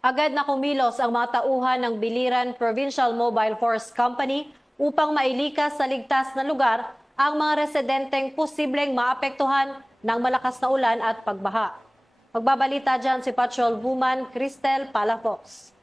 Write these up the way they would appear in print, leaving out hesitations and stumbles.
Agad na kumilos ang mga tauhan ng Biliran Provincial Mobile Force Company upang mailikas sa ligtas na lugar ang mga residenteng posibleng maapektuhan ng malakas na ulan at pagbaha. Magbabalita dyan si Patrol Woman Cristel Palafox.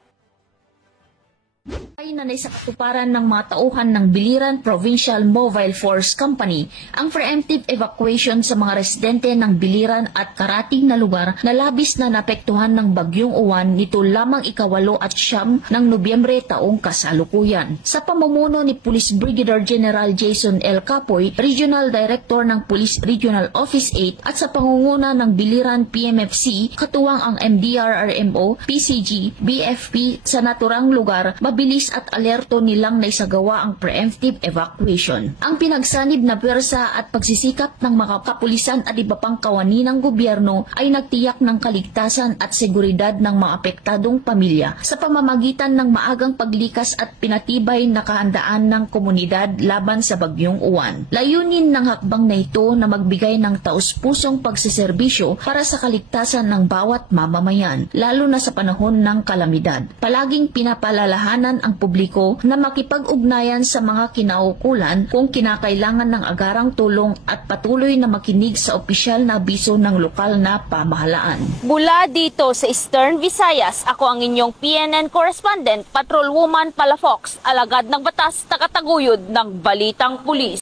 Ay nanay sa katuparan ng mga tauhan ng Biliran Provincial Mobile Force Company ang preemptive evacuation sa mga residente ng Biliran at karating na lugar na labis na naapektuhan ng Bagyong Uwan nito lamang 8 at 9 ng Nobyembre taong kasalukuyan. Sa pamumuno ni Police Brigadier General Jason L. Capoy, Regional Director ng Police Regional Office 8 at sa pangunguna ng Biliran PMFC, katuwang ang MDRRMO, PCG, BFP sa naturang lugar, mabilis at alerto nilang naisagawa ang preemptive evacuation. Ang pinagsanib na pwersa at pagsisikap ng mga kapulisan at iba pang kawani ng gobyerno ay nagtiyak ng kaligtasan at seguridad ng mga apektadong pamilya sa pamamagitan ng maagang paglikas at pinatibay na kahandaan ng komunidad laban sa Bagyong Uwan. Layunin ng hakbang na ito na magbigay ng taus-pusong pagsiserbisyo para sa kaligtasan ng bawat mamamayan, lalo na sa panahon ng kalamidad. Palaging pinapalalahanan ang publiko na makipag-ugnayan sa mga kinaukulan kung kinakailangan ng agarang tulong at patuloy na makinig sa opisyal na abiso ng lokal na pamahalaan. Mula dito sa Eastern Visayas, ako ang inyong PNN correspondent, Patrol Woman Palafox, alagad ng batas, takataguyod ng Balitang Pulis.